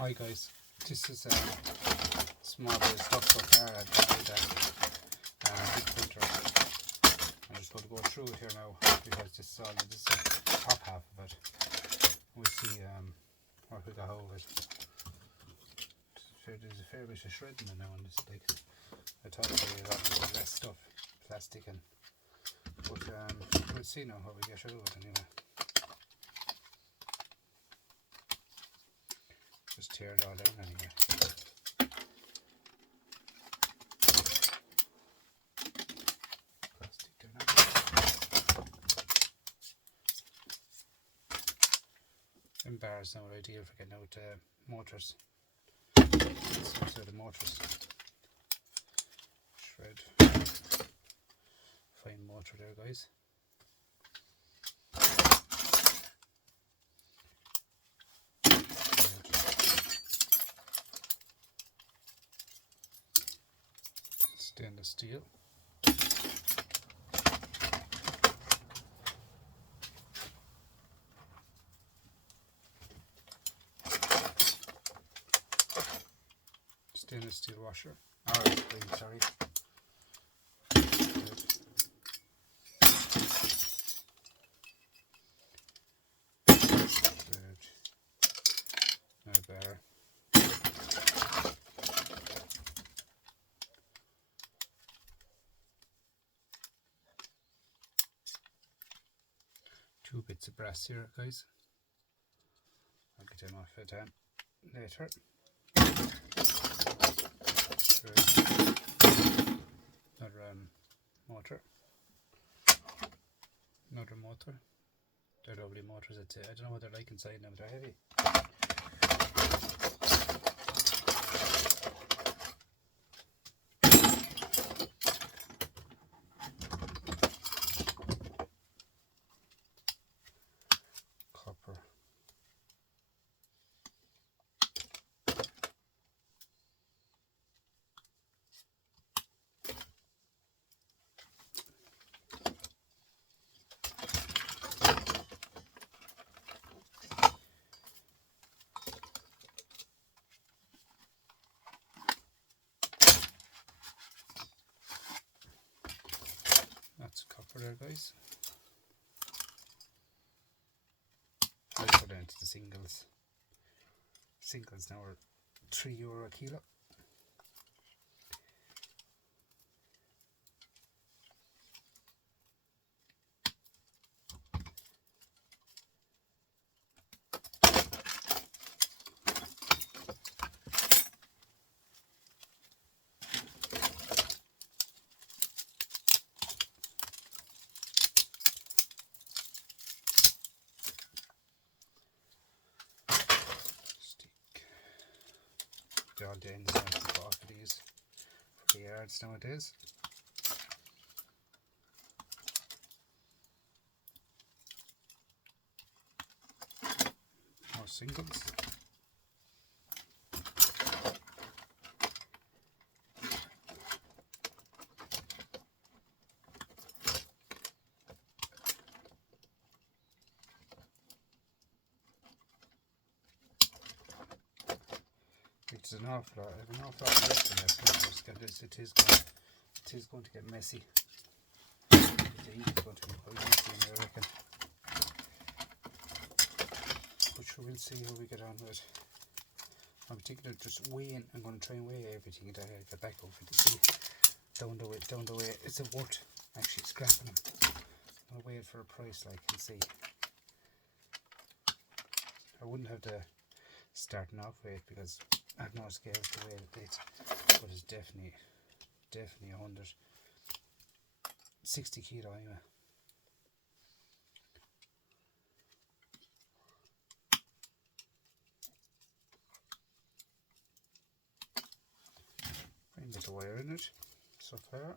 Hi guys, this is a small bit of stuff so far. I've got big printer. I'm just going to go through it here now because this is the top half of it. We'll see what we got hold of it. There's a fair bit of shredding in now, and it's like I thought there was a lot less stuff, plastic, and but we'll see now what we get out of it anyway. Just tear it all down anyway. Plastic there now. Them bars now are ideal for getting out motors. So the motors. Shred. Fine motor there, guys. Stainless steel. Stainless steel washer. Alright, sorry. No better. Two bits of brass here, guys. I'll get them off it later. Another motor. Another motor. They're lovely motors. I don't know what they're like inside now, but they're heavy. Copper. That's copper there, guys. Let's go down to the singles. Singles now are €3 a kilo. All the ends now to go off of these for the yards nowadays. More singles. It's an awful lot of lifting left now. It is going to get messy. The ink is going to be quite messy, I reckon. But sure, we'll see how we get on with it. I'm thinking of just weighing. I'm going to try and weigh everything that I get back over to see down the way. It's worth actually scrapping them. I'll weigh it for a price, like, and see. I wouldn't have the starting off weight because I have no scales to weigh it, but it's definitely 160 kilo anyway. Bring a bit of wire in it so far.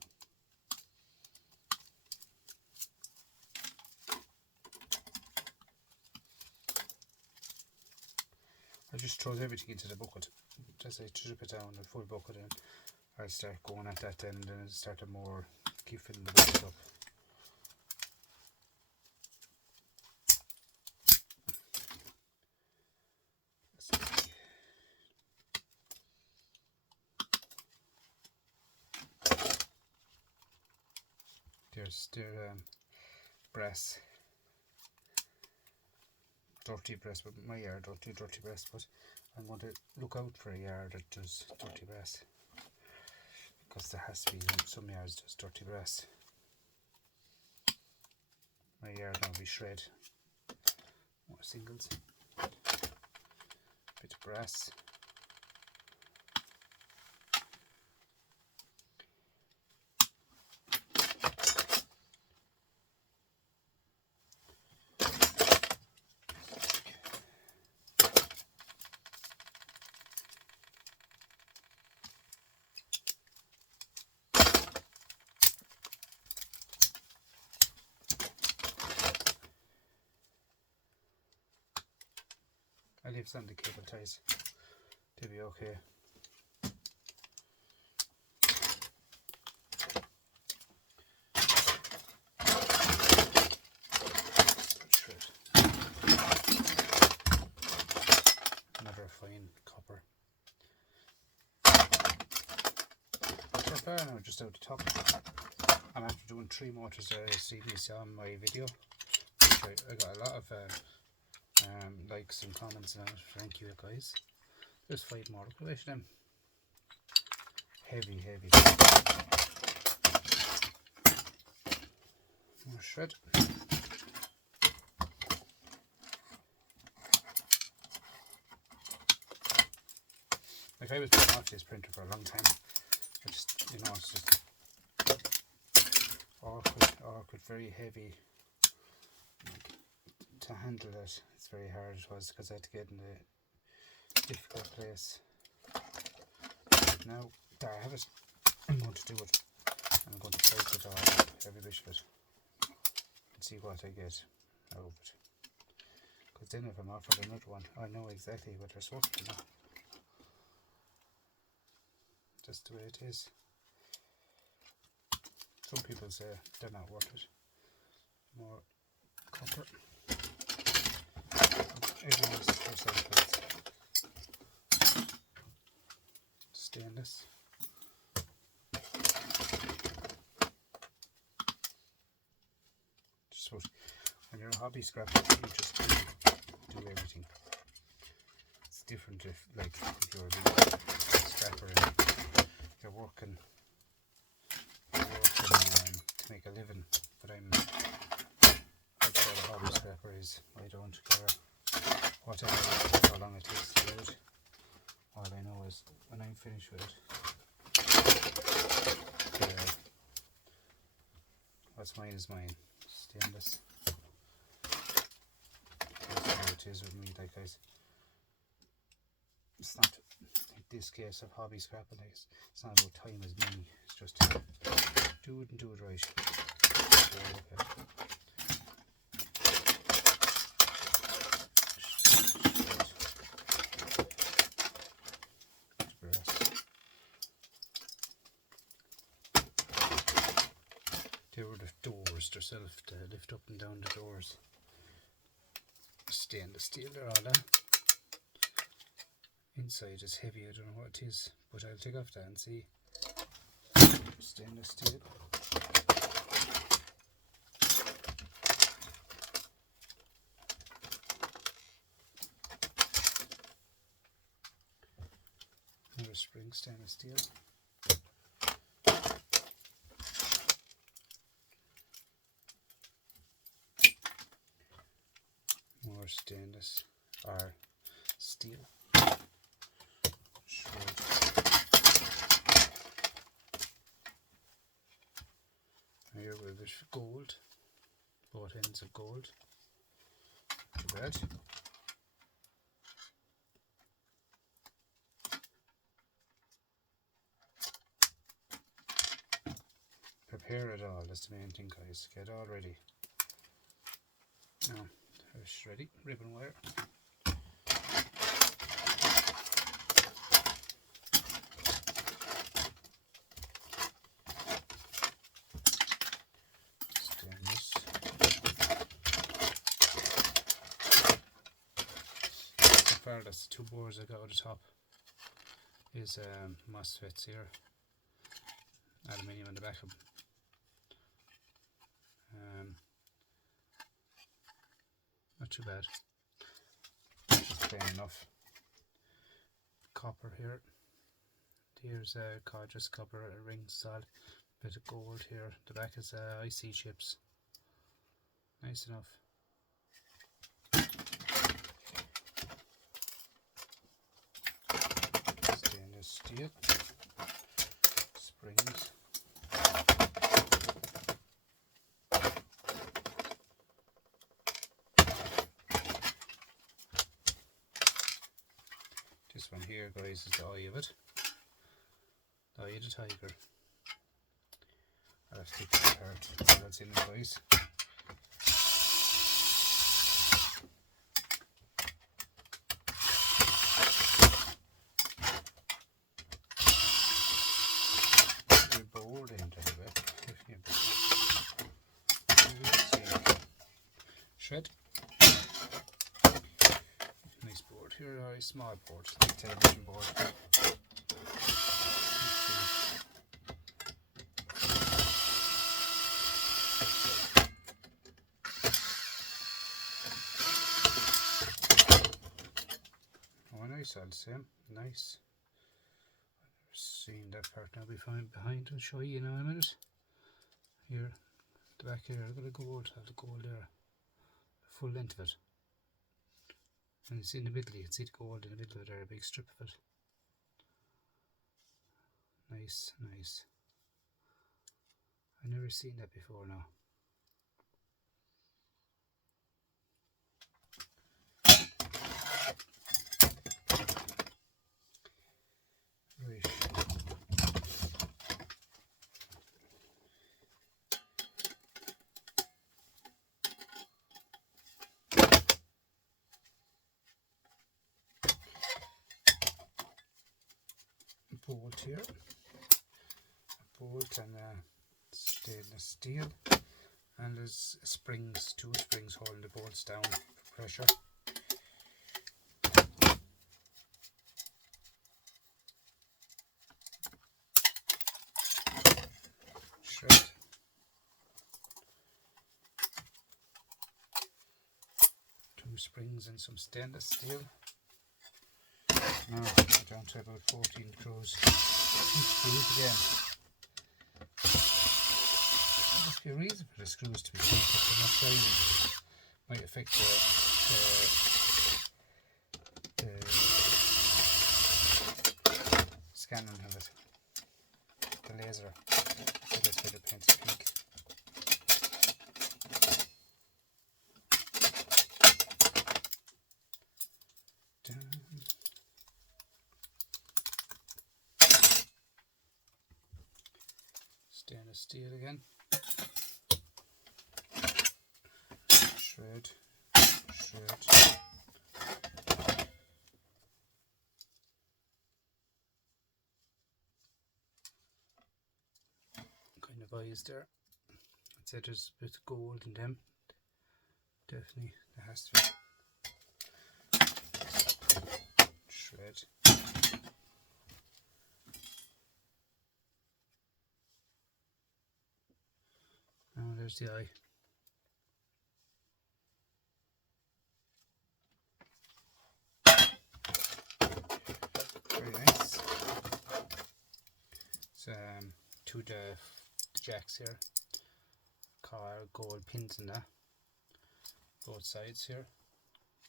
I just throw everything into the bucket. As I drip it down, the full bucket in, I'll start going at that end and then start to keep filling the bucket up. here's their brass, dirty brass, but my yard don't do dirty brass, but I'm going to look out for a yard that does dirty brass, because there has to be some yards that does dirty brass. My yard now will be shred, more singles, bit of brass. I leave some of the cable ties to be okay. Another fine copper. So far now, just out the top. I'm after doing 3 motors there. I see these on my video. I got a lot of likes and comments on it. Thank you guys. There's 5 more. Look at them. Heavy. More shred. Like, I was putting off this printer for a long time. I just, you know, it's just awkward, very heavy. Like, to handle it, it's very hard. It was because I had to get in a difficult place. But now that I have it, I'm going to do it. I'm going to price it all, every bit of it, and see what I get out of it. Because then if I'm offered another one, I know exactly what they're supposed to do. Just the way it is. Some people say they're not worth it. More copper. Everyone is for samples. Stainless. Just when you're a hobby scrapper, you just do everything. It's different if you're a big scrapper and you're working to make a living. But that's what a hobby scrapper is. I don't care how long it takes to do it. All I know is when I'm finished with it, what's mine is mine. Stainless. That's how it is with me, like guys. It's not, in this case of hobby scrapping, it's not about time as money. It's just do it and do it right. Okay. There were the doors themselves to lift up and down the doors. Stainless steel, they're all that. Inside is heavy, I don't know what it is, but I'll take off that and see. Stainless steel. Another spring stainless steel. More stainless or steel. Here with a bit of gold, both ends of gold. Too bad. Prepare it all, that's the main thing, guys. Get all ready. Now, it's ready. Ribbon wire. That's the 2 boards I got at the top. Is MOSFETs here, aluminium on the back of them. Not too bad. Just plain enough. Copper here. Here's just copper ring solid. Bit of gold here. The back is IC chips. Nice enough. Stainless steel. Springs. This one here, guys, is the eye of it. The eye of the tiger. I'll have to take that apart. That's in it, guys. Very bold end anyway. Shred. Nice board. Here are a small board, television board. Oh, nice, I'll say. Nice. I've never seen that part now. Be fine behind. I'll show you in a minute. Here, the back here, I've got a gold. Have the gold there. The full length of it. And it's in the middle, you can see the gold in the middle of it there, a big strip of it. Nice, nice. I've never seen that before now. Right. Bolt here, a bolt and stainless steel, and there's springs, 2 springs holding the bolts down for pressure. Shred. 2 springs and some stainless steel. Now we're down to about 14 screws. 2 screws again. There must be a reason for the screws to be cheap, if they're not shiny. Might affect the scanning of it. The laser. So that's where the paint's pink. Stainless steel again. Shred, shred. Kind of eyes there. I'd say there's a bit of gold in them. Definitely, there has to be. Shred. Oh, there's the eye. Very nice. So, 2 the jacks here. Gold pins in there. Both sides here.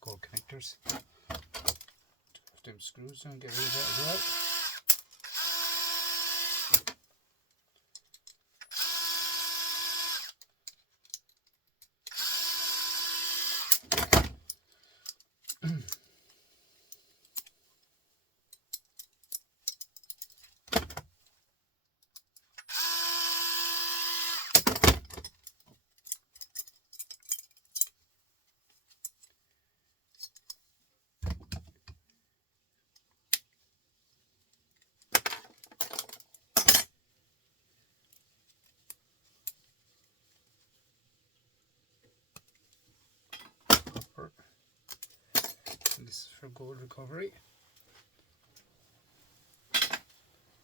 Gold connectors. 2 of them screws and get rid of that as well. And this is for gold recovery.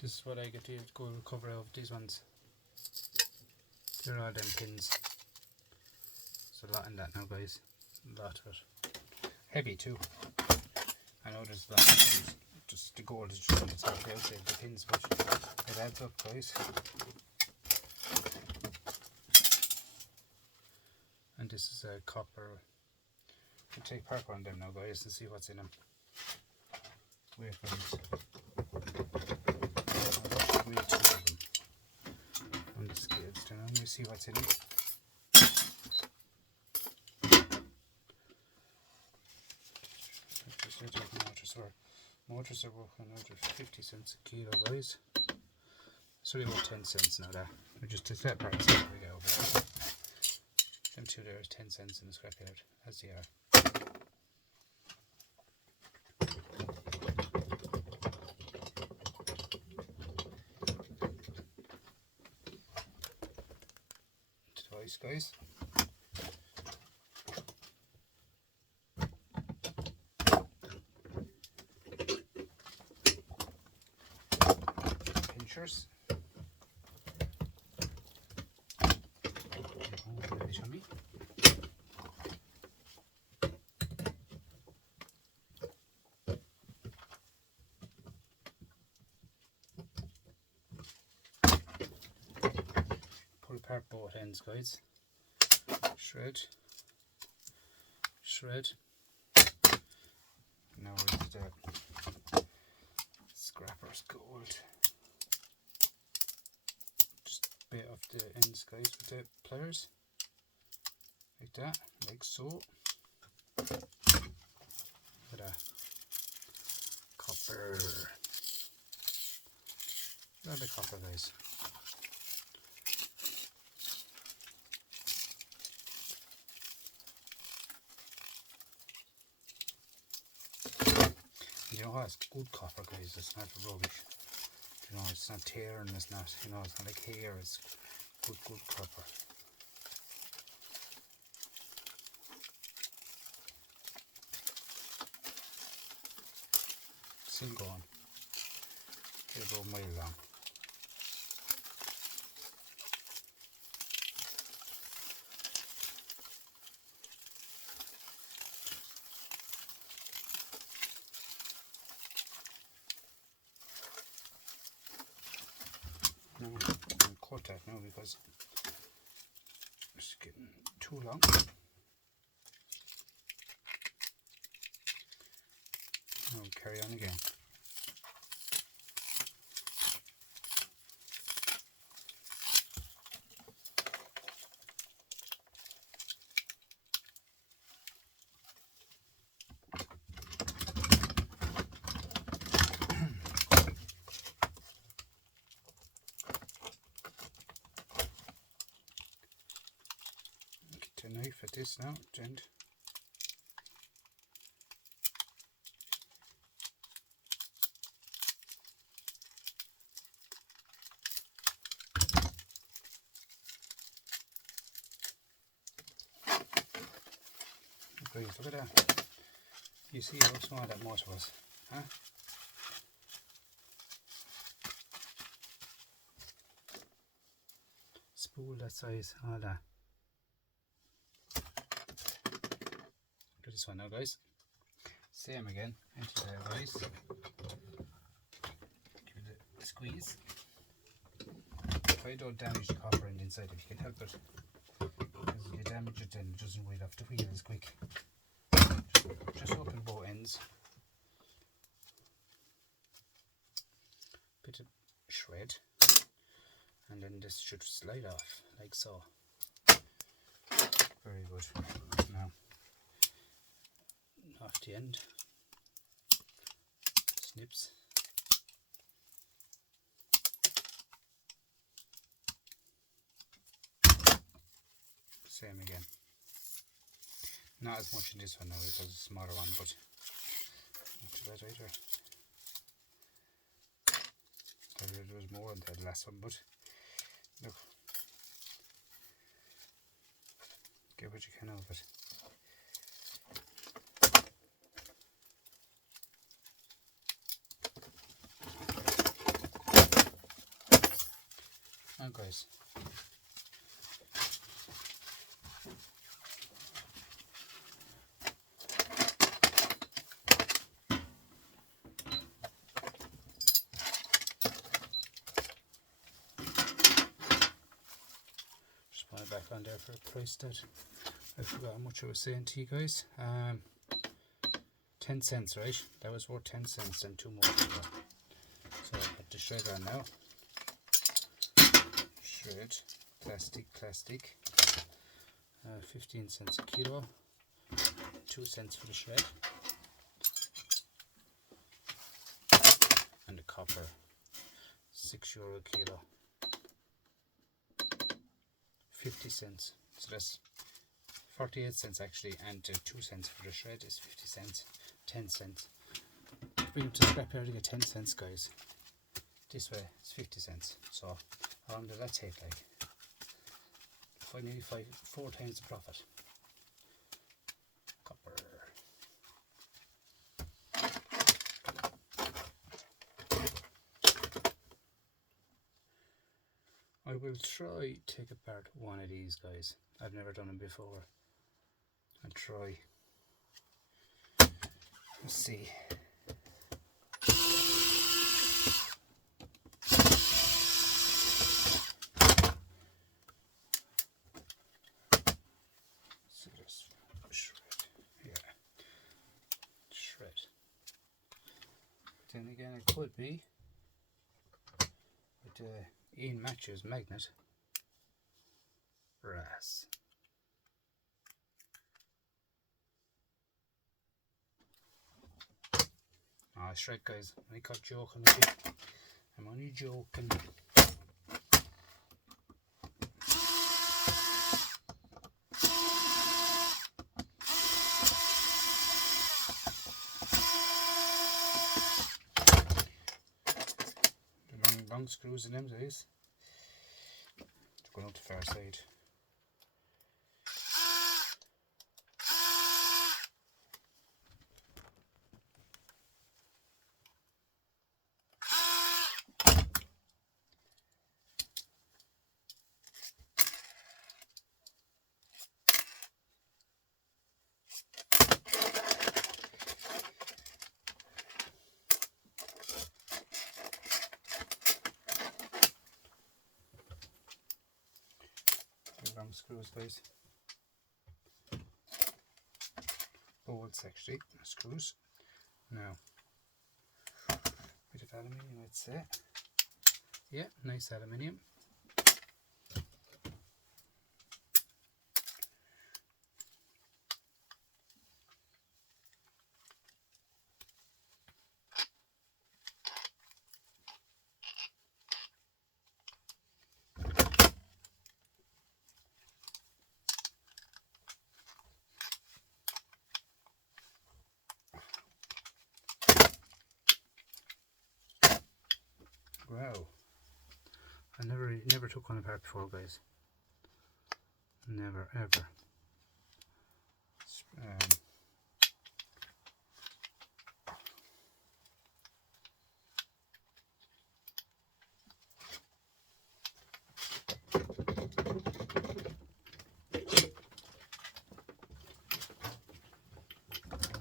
This is what I get to gold recovery of these ones. They're all them pins. There's a lot in that now, guys. A lot of it. Heavy too. I know there's a lot of it. Just the gold is just on the top, the outside, the pins, but it adds up, guys. And this is a copper. We'll take part on them now, guys, and see what's in them. Wait for this. I'll weigh 2 of them on the scales down. We'll see what's in them. Motors are working out at 50 cents a kilo, guys. It's only about 10 cents now, that. We just took that part we get over there. Them two there is 10 cents in the scrapyard, as they are. Twice, guys. Pinchers. Show me. Pull apart both ends, guys. Shred. Shred. Now is the scrapper's gold. Just bit off the ends, guys, with the pliers. Like that, like so. Look at that. Copper. Look at the copper, guys. You know what, it's good copper, guys, it's not rubbish. You know, it's not tearing, it's not, you know, it's not like hair, it's good copper. Still going. They're about a mile long. Now I'm going to cut that now because it's getting too long. Now we'll carry on again. Get a knife at this now, and look at that. You see how small that motor was, huh? Spool that size, all that. Look at this one now, guys. Same again, into there, guys. Give it a squeeze. Try don't damage the copper on the inside if you can help it. Because if you damage it, then it doesn't ride off the wheel as quick. Just open both ends. Bit of shred, and then this should slide off like so. Very good. Now off the end, snips. Same again. Not as much in this one now because it's a smaller one, but not too bad either. There was more in that last one, but look, get what you can out of it. Now, guys, on there for a price that I forgot how much I was saying to you guys. 10 cents, right? That was worth 10 cents and 2 more. So I put the shredder on now. Shred, plastic, 15 cents a kilo, 2 cents for the shred, and the copper, €6 a kilo, 50 cents. So that's 48 cents actually, and 2 cents for the shred is 50 cents, 10 cents. Bring it to scrapyard to get 10 cents, guys. This way it's 50 cents. So how long does that take? Like nearly 4 times the profit. Copper. I will try take apart one of these, guys. I've never done them before. I'll try. Let's see. Then again, it could be with Ian Matthews magnet brass. Oh, that's right, guys. I got joking with you. I'm only joking. Long screws in them, guys. Going out the far side. Long screws, guys. Bolts actually, screws. Now, bit of aluminium, I'd say. Yeah, nice aluminium. Wow, I never took one apart before, guys. Never ever.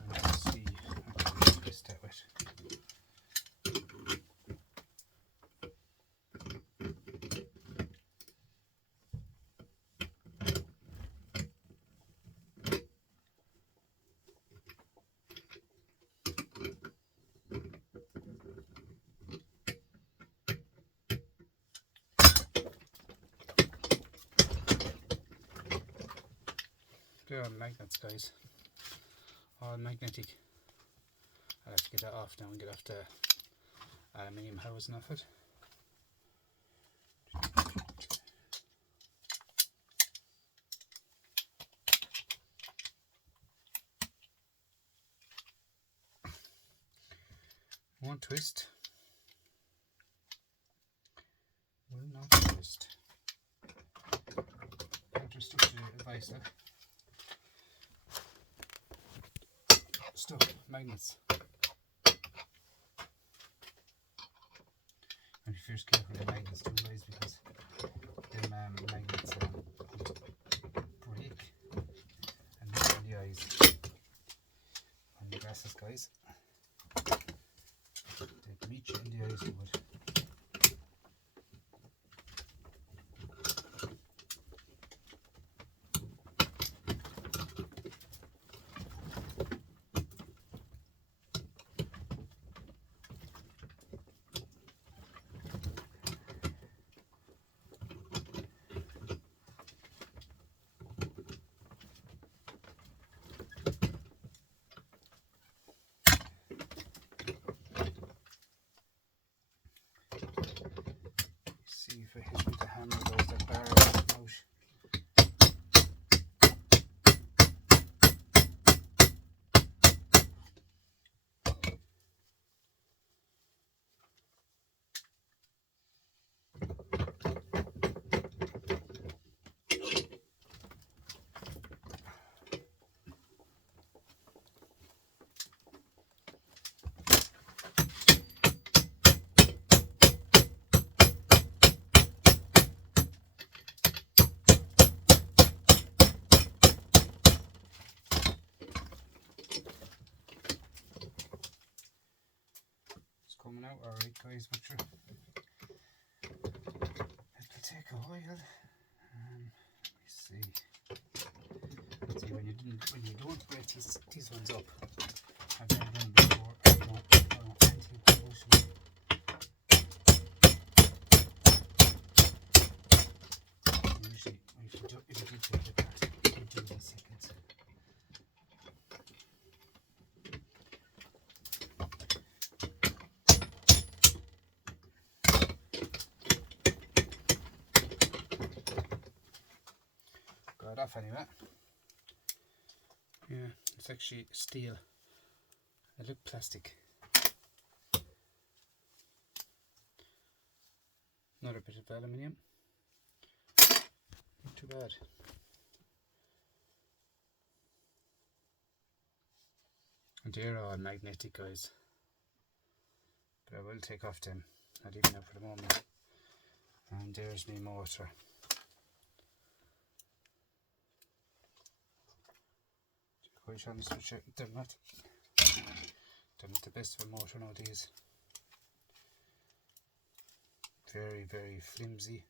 Let's see how I can twist that with. They're all magnets, guys. All magnetic. I'll have to get that off now and get off the aluminium housing off it. One twist. Will not twist. After stuck to the device, stuck magnets. And if you're careful with the magnets too, guys, because them magnets break and hit on the eyes on the glasses, guys. They can meet you in the eyes and would. coming out alright, guys, but sure, it'll take a while. Let me see. See, when you don't break these ones up, I've done them before. I don't anti-corrosion. Usually, if you did take it apart, you do it in seconds. Got it off anyway. Yeah, it's actually steel. It looked plastic. Another bit of aluminium. Not too bad. And they're all magnetic, guys. But I will take off them. Not even now for the moment. And there's my motor. Quite honest with you, they're not the best of a motor nowadays. Very, very flimsy,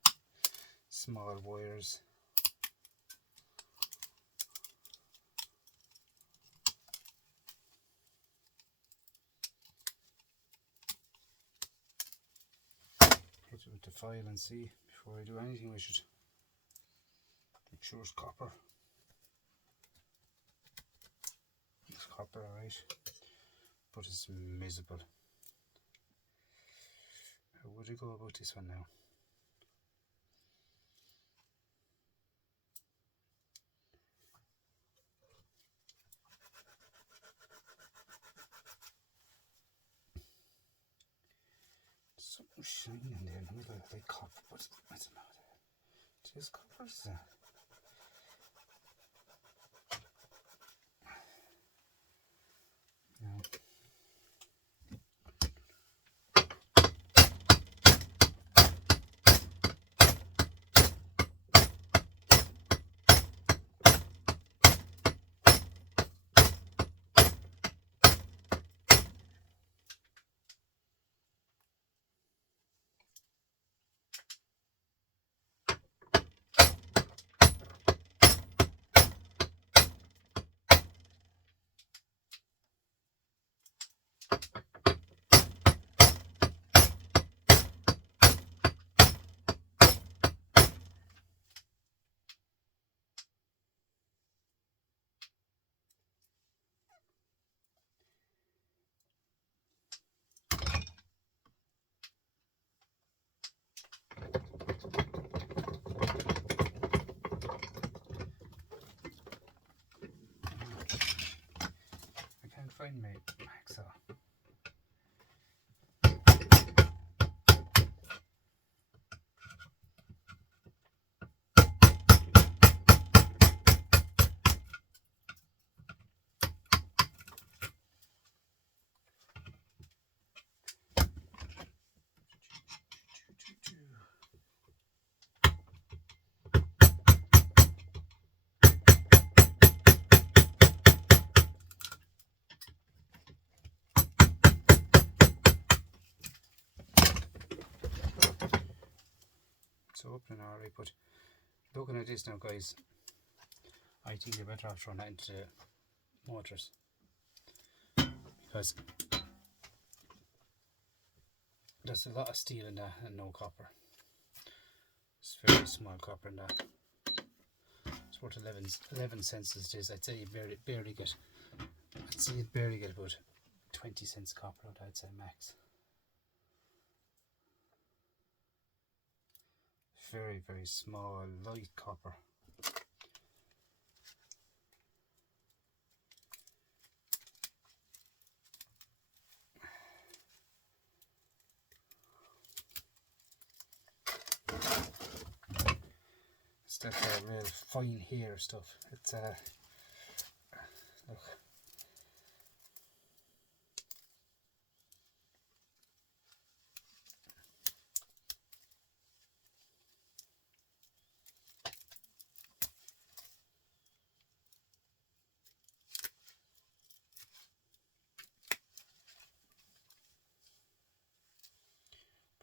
small wires. Hit it with the file and see before I do anything with it. Make sure it's copper. It's copper, alright, but it's miserable. How would I go about this one now? Something shiny in there in the middle, like copper, but I don't know. It is copper, is that? No. Find my hacksaw. So opening alright, but looking at this now, guys, I think you're better off throwing that into the motors, because there's a lot of steel in that and no copper. It's very small copper in that. It's worth 11 cents as it is. I'd say you barely get. I'd say you'd barely get about 20 cents copper out, I'd say max. Very, very small, light copper. It's that real fine hair stuff. It's look.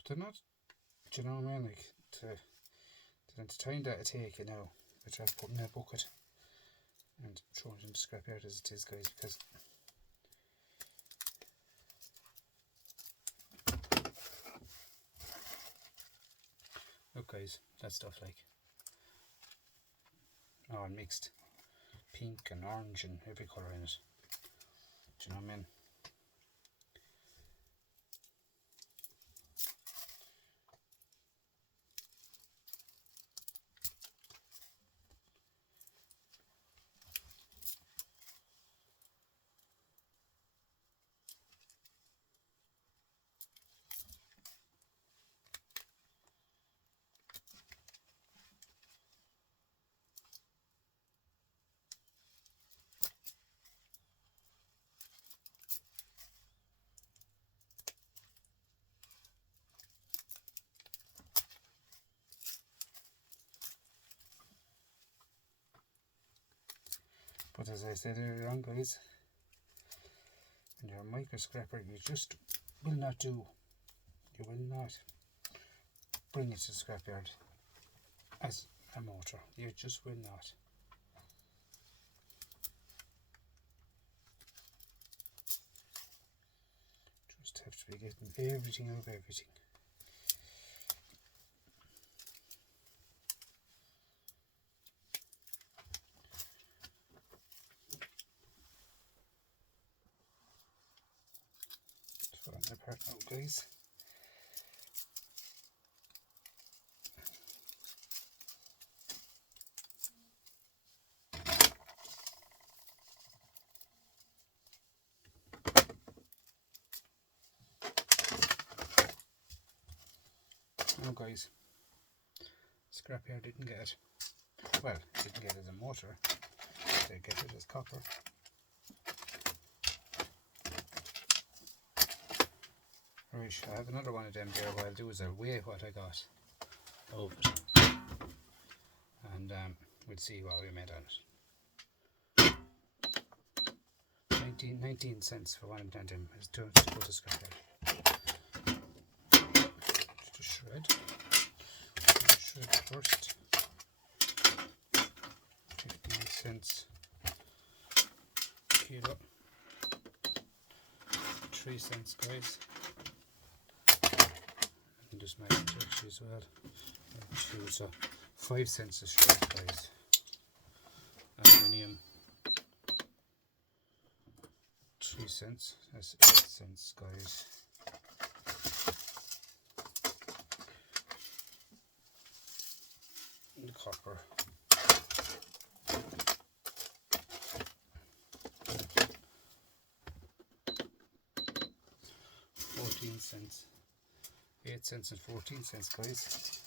they're not, do you know what I mean? Like, the time that it take, you know, which I've put in a bucket and thrown it into the scrapyard as it is, guys, because look, guys, that stuff, like, all mixed, pink and orange and every colour in it. Do you know what I mean? But as I said earlier on, guys, when you're a micro scrapper, you just will not do. You will not bring it to the scrapyard as a motor. You just will not. Just have to be getting everything out of everything. Put on the part now, guys. Now, guys, scrapyard didn't get it. Well, didn't get it as a motor. They get it as copper. Right, I have another one of them there. What I'll do is I'll weigh what I got of it, and we'll see what we made on it. 19 cents for one of them is to go to scrapyard. Just a shred. Shred first. 15 cents kilo. 3 cents, guys. And just make it actually as well. So 5 cents a shred, guys. Aluminium. 3 cents. That's 8 cents, guys. And the copper. 14 cents. 8 cents and 14 cents, guys.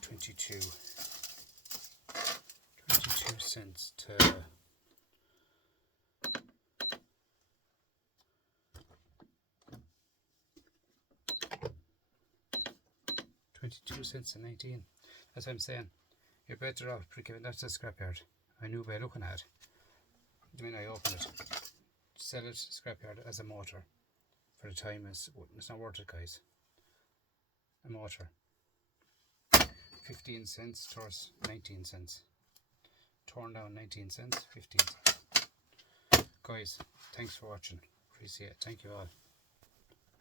22 cents to 22 cents and 19. That's what I'm saying. You're better off giving that to the scrapyard. I knew by looking at it. I mean, I opened it. Sell it to the scrapyard as a motor. For the time, it's not worth it, guys. A motor. 15 cents towards 19 cents. Torn down 19 cents, 15 cents. Guys, thanks for watching. Appreciate it. Thank you all.